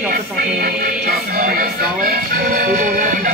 říkal se tam čas stále, budou nějaký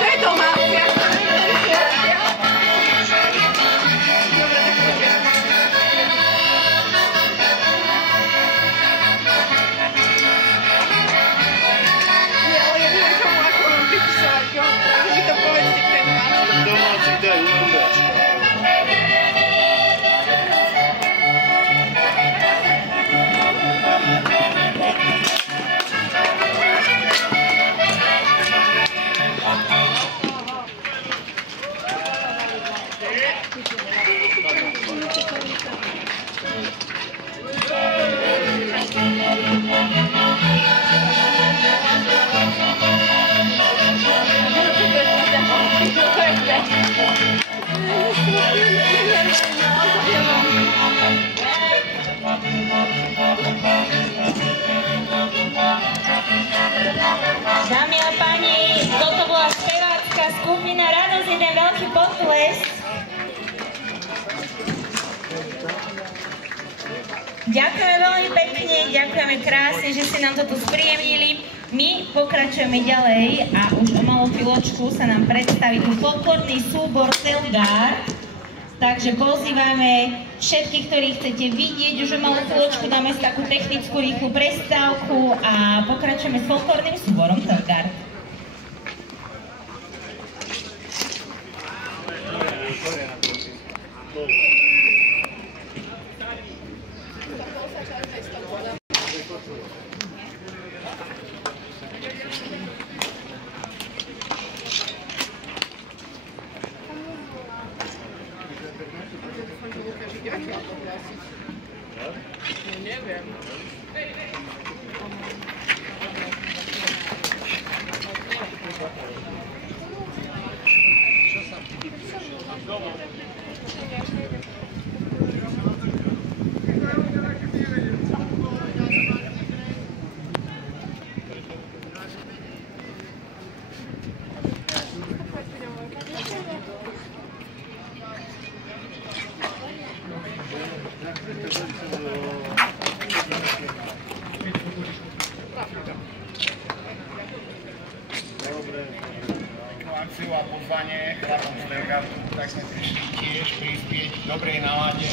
To je domácia. Nie, ale ja neviem, komu ako mám pripisovať, jo? Takže mi to povedzte, kto je domáci. Domáci, daj uľúbeč. Dámy a páni, toto bola spevácka skupina Radosť, jeden veľký potlesk. Ďakujeme veľmi pekne, ďakujeme krásne, že ste nám to tu spríjemnili. My pokračujeme ďalej a už o malú chvíľočku sa nám predstaví tu folklórny súbor Telgard. Takže pozývame všetkých, ktorí chcete vidieť, už o malú chvíľočku dáme takú technickú rýchlu prestávku a pokračujeme s folklórnym súborom Telgard. Nie wiem. Akciu a pozvanie chlapom z Telgardu, tak sme prišli tiež prispieť v dobrej nálade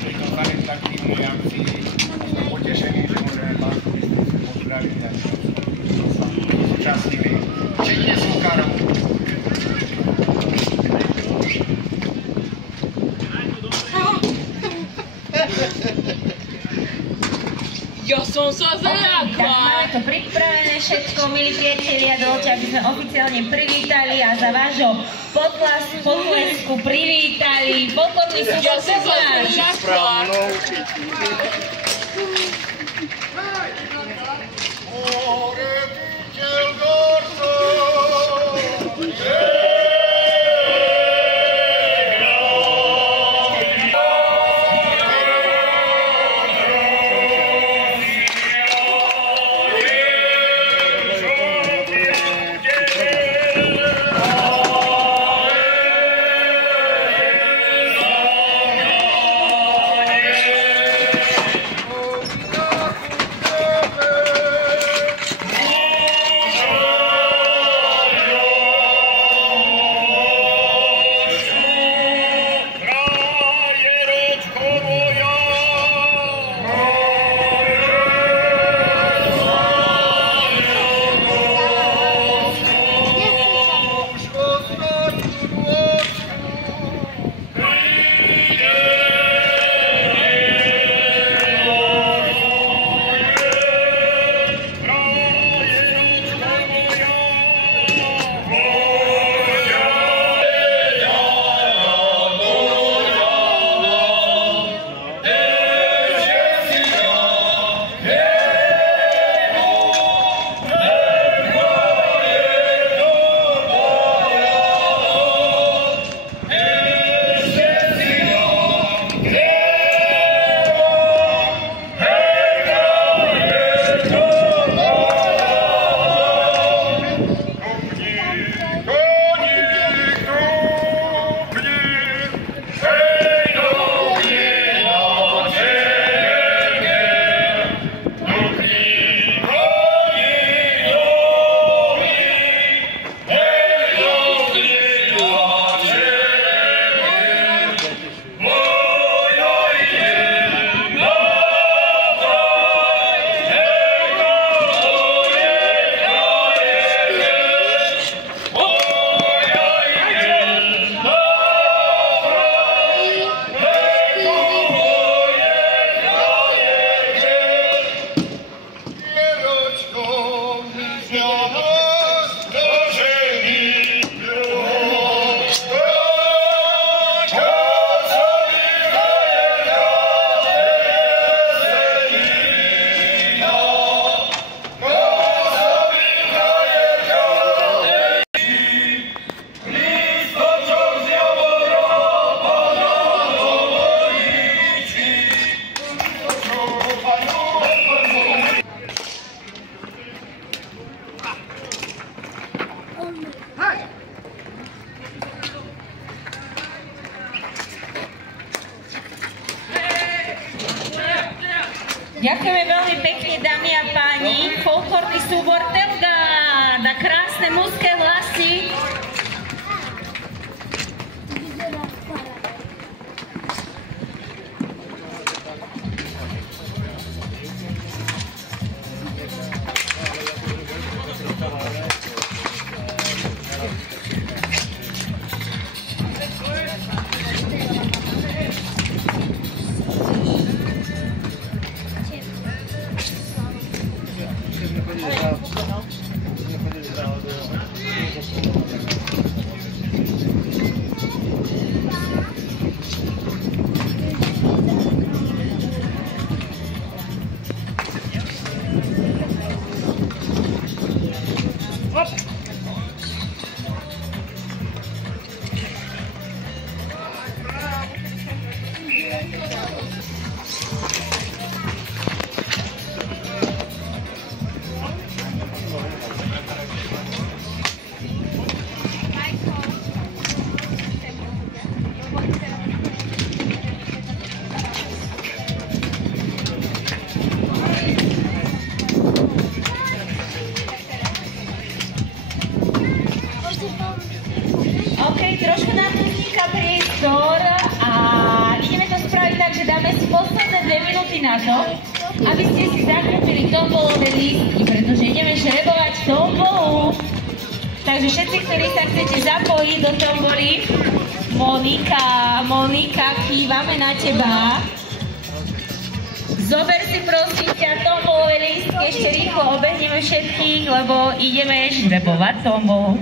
pri tom charitatívnej akcii. Som potešený, že môžeme vás pozdraviť a sa zúčastnili. Čekne zvukárov. Ja som sa zľakla. Máme to pripravené všetko, milí priatelia, dovoľte, aby sme oficiálne privítali a za vášho potlesku privítali folklórny súbor Ja som sa Telgard. zľakla. Ďakujeme veľmi pekne, dámy a páni. Folklórny súbor Telgard a krásne mužské hlasy. Trošku nám tu vzniká priestor a ideme to spraviť tak, že dáme si posledné 2 minúty na to, aby ste si zakúpili tombolové lístky, pretože ideme žrebovať tombolu. Takže všetci, ktorí sa chcete zapojiť do tomboly, Monika, kývame na teba. Zober si prosím ťa tombolové lístky, ešte rýchlo obehneme všetkých, lebo ideme žrebovať tombolu.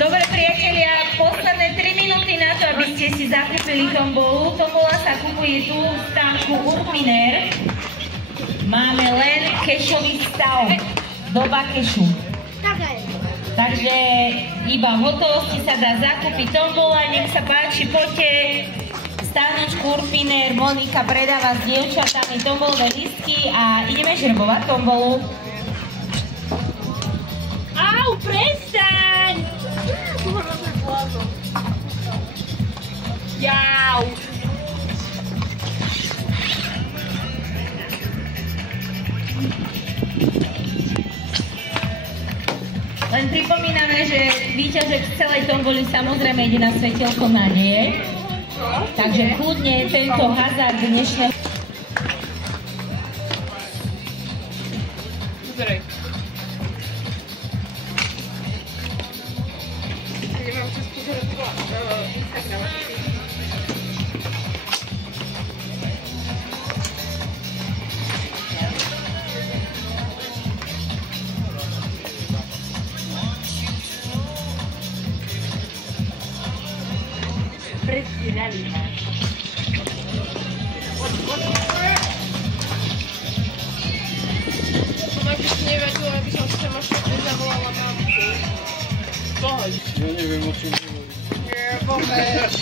Dobre priatelia, posledné 3 minúty na to, aby ste si zakúpili tombolu. Tombola sa kupuje tu v stánku Urminer. Máme len kešový stav, doba kešu. Takže iba v hotovosti sa dá zakúpiť tombola, nech sa páči, poďte. Stánočku Urminer, Monika predáva s dievčatami tombolové lístky a ideme žrebovať tombolu. Au, prestaň! Jau! Len pripomíname, že víťazek z celej tomboly samozrejme ide na svetielko nádeje. Takže kľudne tento hazard dnešného... Dobre. Nemám čas pozerať Instagram. Predstierali nás. Pomáš, že nevadilo, aby som sa možno nezavolala mamku. Poď. Ja neviem, o čom hovorím. Nie, vôbec.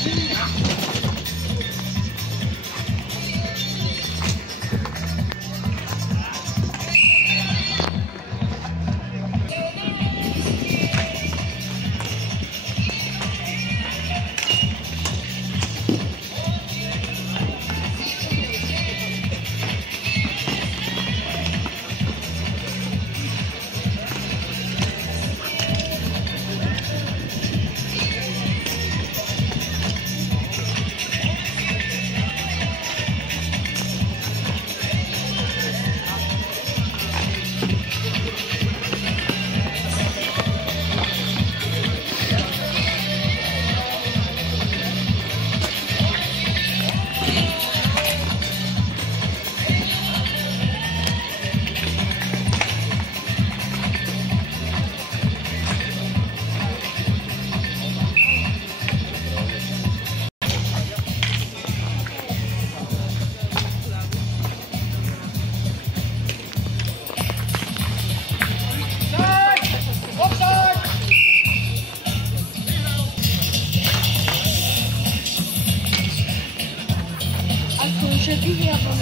Bože, vyhľadom.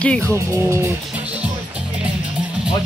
Ticho buď. Hoď.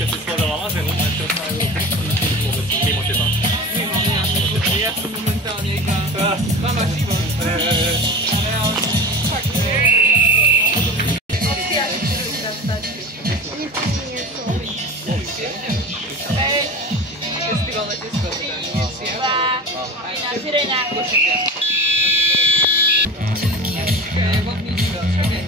Keď si sledovala ženu majstrovstvá Európy, vôbec mimo teba? Mimo mňa. Ja som momentálne iba mama život. Ale fakt festival letectva teda Venecia. Na Žireňáku. Vodný život, čo nie?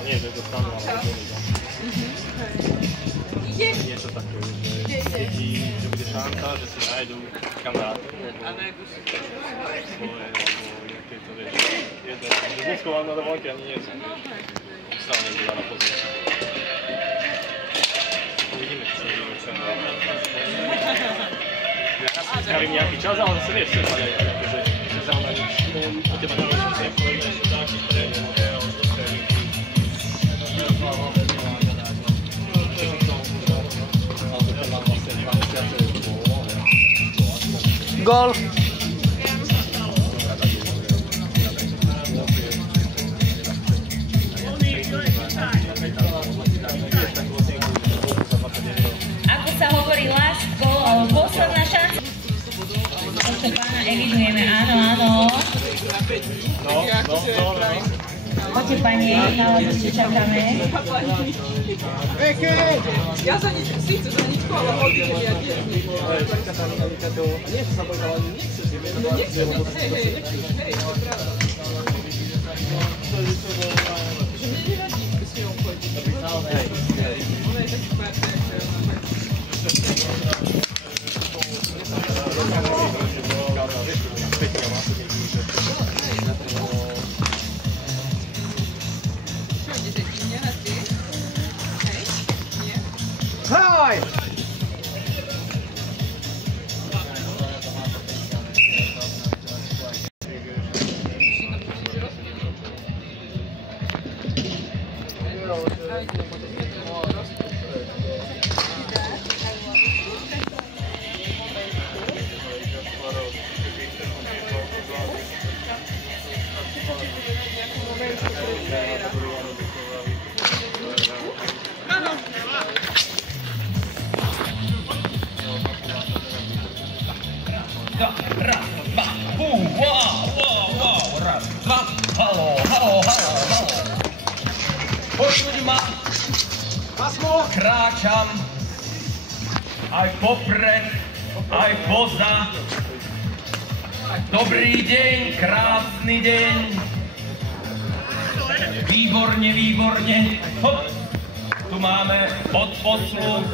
Nie, že dostanú, ale niečo také, že deti, že bude šanca, že si nájdú kamarátov, alebo svoje, alebo nejaké to, vieš, jeden, že Zuzkovám na dovolenke ani nie som, vieš, stále nebudá na pozor. Uvidíme, čo sa bude chcem. Ja raz si spravím nejaký čas, ale zase vieš, chcem mať aj také, že zaujímavé nič. O teba tam niečo si nepovedeš, že taký tréner, Gol. Ako sa hovorí last goal, alebo posledná šanca? Tohto pána evidujeme, áno, áno. Poďte pani, na lavičke čakáme. Ja za nič, síce za nič, ale hodí, keď ja tiež niečo. Nie, že sa povedala, že nechceš, že Nechcem, hej, to je pravda. Že mne nevadí s ňou chodiť. Ona je taký partner, že ona Čo, idete ti mňa na ty? Hej? Nie? Haj! Kráčam aj popred, aj poza. Dobrý deň, krásny deň. Výborne, výborne. Hop. Tu máme odposluch.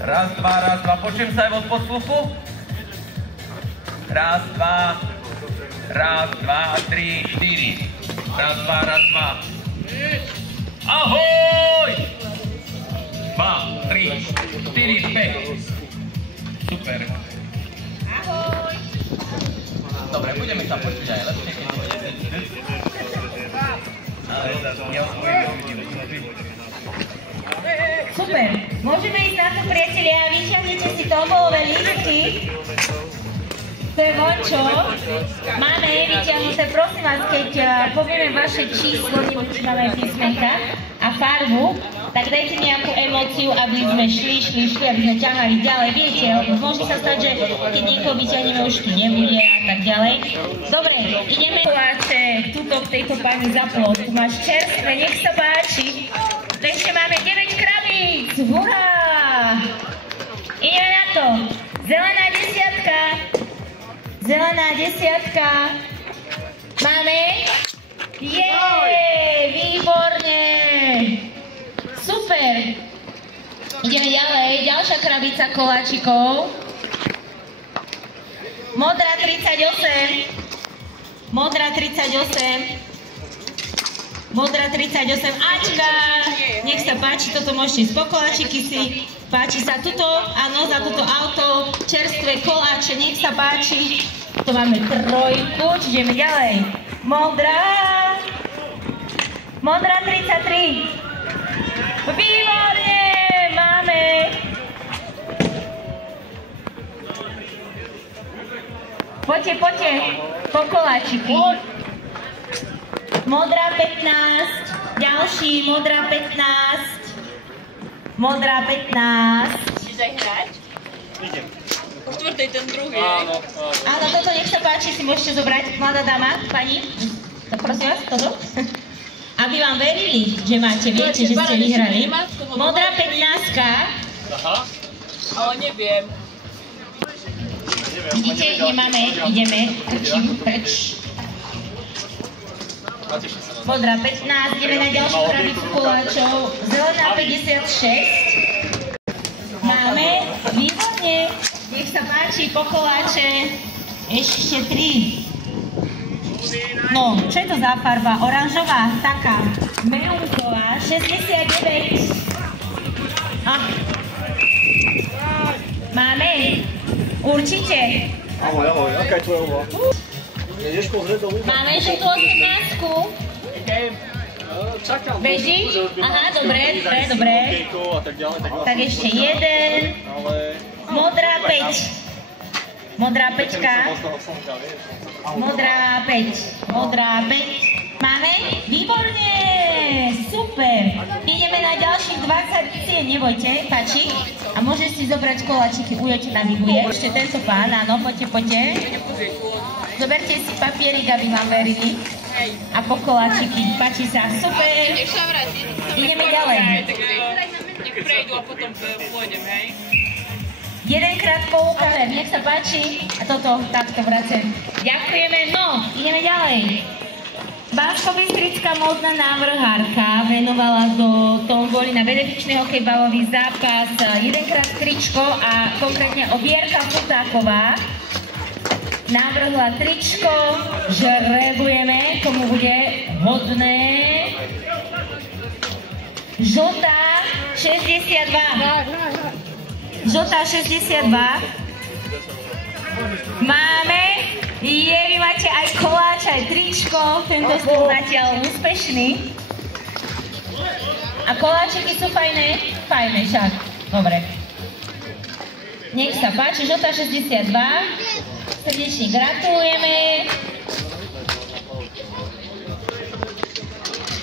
Raz, dva. Počujem sa aj v odposluchu? Raz, dva, tri, štyri. Raz, dva. Ahoj! 2, 3, 4, 5. Super. Ahoj! Dobre, budeme sa počuť aj lepšie, keď budete. Super, môžeme ísť na to, priatelia, vyťahnete si tombolové lístky. To je vončo. Máme vyťahnuté, prosím vás, keď povieme vaše číslo, či máme písmenka a farbu, tak dajte nejakú emóciu, aby sme šli, aby sme ťahali ďalej. Viete, môže sa stať, že keď niekoho vyťahneme, už tu nebude a tak ďalej. Dobre, ideme koláče, tuto v tejto pani zaplot. Tu máš čerstvé, nech sa páči. Ešte máme 9 krabíc, hurá! Ideme na to. Zelená desiatka. Zelená desiatka. Máme? Výborne! Super! Ideme ďalej. Ďalšia krabica koláčikov. Modrá 38. Modrá 38. Modrá 38. Ačka! Nech sa páči, toto môžete ísť po koláčiky si. Páči sa tuto, áno, za toto auto. Čerstvé koláče, nech sa páči. Tu máme trojku, čiže ideme ďalej. Modrá. Modrá 33. Výborne, máme. Poďte, po koláčiky. Modrá 15, ďalší, modrá 15. Modrá 15. Chceš aj hrať? Idem. Po štvrtej ten druhý. Áno, toto nech sa páči, si môžete zobrať, mladá dáma, pani. Prosím vás, toto. Aby vám verili, že máte, viete, že ste vyhrali. Modrá 15. Aha. Ale neviem. Vidíte, ideme, preč. Modrá 15, ideme na ďalšiu krabicu koláčov. Zelená 56. Máme, výborne. Nech sa páči, po koláče. Ešte 3. No, čo je to za farba? Oranžová, taká. Meunková, 69. Máme? Určite. Ahoj, aká je tvoja úloha? Ideš pozrieť do úlohy? Máme žltú 18. Čakám. Beží? Aha, dobre. Tak ešte jeden. Modrá 5. Modrá 5. Modrá 5. Máme? Výborne! Super! Ideme na ďalších 20 cien, nebojte, páči. A môžeš si zobrať koláčiky, Ujote naviguje. Ešte tento pán, áno, poďte. Zoberte si papierik, aby vám verili. A po koláčiky, páči sa, super! Ideme ďalej. Nech prejdú a potom pôjdem, hej? Jedenkrát po ukáže, nech sa páči. A toto takto vracem. Ďakujeme, no, ideme ďalej. Banskobystrická módna návrhárka venovala do tomboli na benefičný hokejbalový zápas jedenkrát tričko a konkrétne Obierka Futáková navrhla tričko, žrebujeme, komu bude hodné. Žltá 62. Žltá 62. Máme. Vy máte aj koláč, aj tričko, tento ste zatiaľ úspešný. A koláčiky sú fajné? Fajné však. Dobre. Nech sa páči, žltá 62. Srdečne gratulujeme.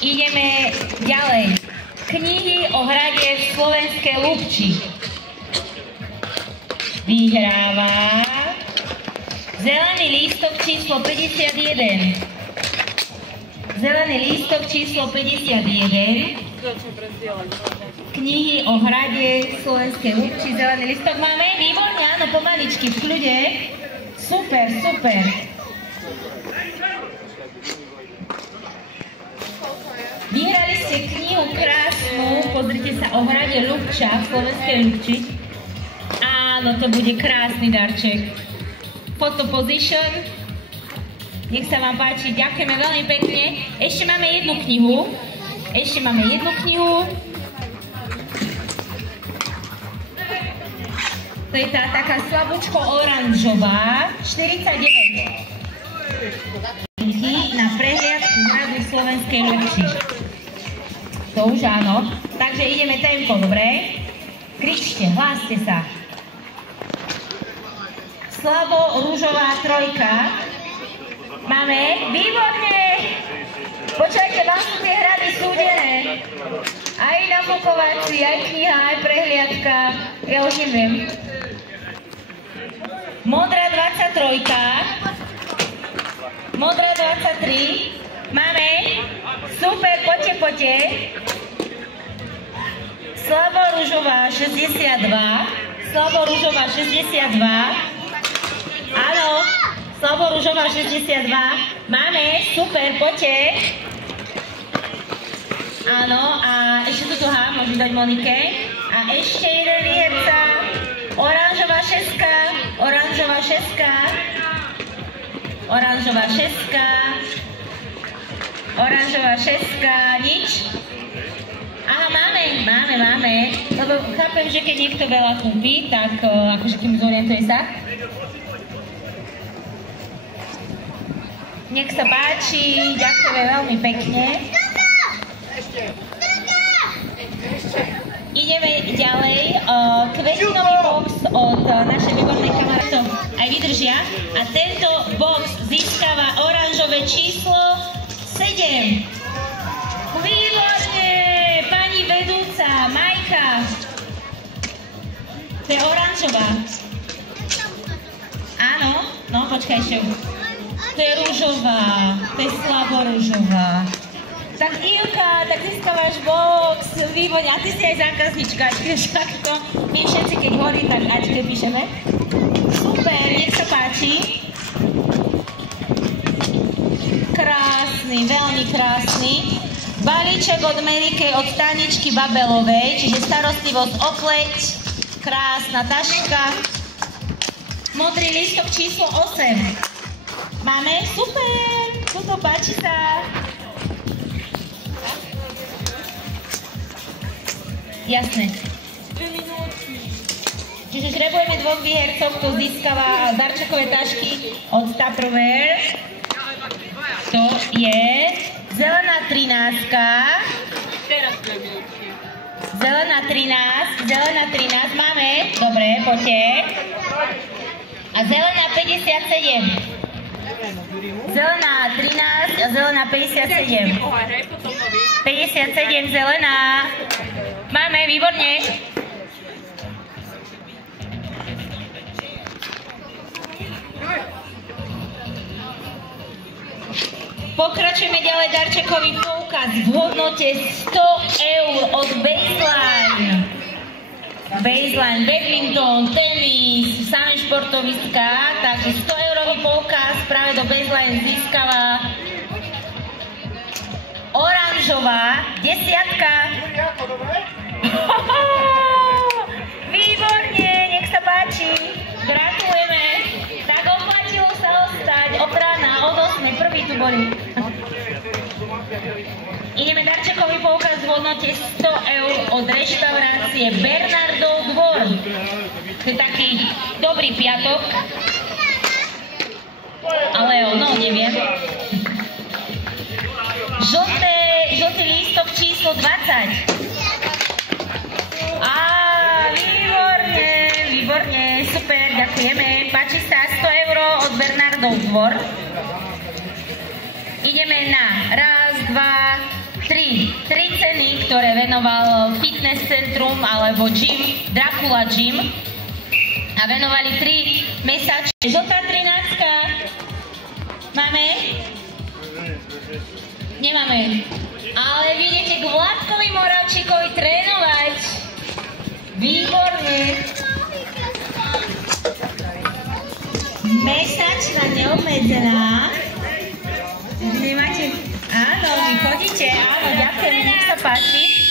Ideme ďalej. Knihy o hrade v Slovenskej Lubči. Vyhráva Zelený lístok číslo 51. Zelený lístok číslo 51. Knihy o hrade Slovenskej Lúpči, zelený listok máme. Výborne, áno, pomaličky, v kľude. Super, super. Vyhrali ste knihu krásnu, pozrite sa, o hrade Lúpča v Slovenskej Lúpči. Áno, to bude krásny darček. Photo position. Nech sa vám páči, ďakujeme veľmi pekne. Ešte máme jednu knihu. To je tá taká slabúčko oranžová, 49. Na prehliadku hradu Slovenskej Lúpči. To už áno. Takže ideme tempo, dobre? Kričte, hláste sa. Slabo-rúžová trojka. Máme? Výborne! Počujete, vám sú tie hrady súdené. Aj nafukovací, aj kniha, aj prehliadka. Ja už neviem. Modrá 23. Modrá 23. Máme? Super, poďte. Slabo-rúžová 62. Slabo-rúžová 62. Áno. Slabo-rúžová 62. Máme, super, poďte. Áno, a ešte tu môžem dať Monike. A ešte jeden výherca. Oranžová 6. Oranžová 6. Oranžová 6. Oranžová 6. Nič? Aha, máme. Lebo chápem, že keď niekto veľa kúpi, tak akože kým zorientuje sa. Nech sa páči, ďakujeme veľmi pekne. Ideme ďalej. Kvetinový box od našej výbornej kamarátov aj vydržia. A tento box získava oranžové číslo 7. Výborne! Pani vedúca, Majka. To je oranžová. Áno, no počkaj ešte. To je rúžová, to je slabo-rúžová. Tak Ivka, tak získavaš box, výborne. A ty si aj zákaznička, vieš takto. My všetci, keď horí, tak Ačke píšeme. Super, nech sa páči. Krásny, veľmi krásny. Balíček od Merike, od Taničky Babelovej, čiže starostlivosť o pleť. Krásna taška. Modrý lístok číslo 8. Máme? Super! Toto páči sa. Jasné. Čiže žrebujeme dvoch výhercov, kto získava darčekové tašky od Tupperware. To je zelená 13. Zelená 13 máme. Dobre, poďte. A zelená 57. Zelená 13 a zelená 57. 57 zelená. Máme, výborne. Pokračujeme ďalej, darčekový poukaz v hodnote 100 eur od Baseline. Baseline, badminton, tenis, samé športoviská, takže 100 eurový poukaz práve do Baseline získava oranžová 10. Výborne, nech sa páči, gratulujeme. Tak oplatilo sa ostať od rána, od 8. Prvý tu boli. Ideme darčekový poukaz v hodnote 100 eur od reštaurácie Bernardov dvor. To je taký dobrý piatok. Ale no, neviem. Žltý lístok číslo 20. Výborne, super, ďakujeme. Páči sa 100 eur od Bernardov dvor. Ideme na raz, dva, tri ceny, ktoré venoval fitness centrum alebo gym, Dracula Gym. A venovali 3 mesačky. Žltá 13. Máme? Nemáme. Ale vy idete k Vládkovi Moravčíkovi trénovať. Výborne. Mesačná neobmedzená. Nemáte... Áno, vy chodíte, áno, ďakujem, nech sa páči.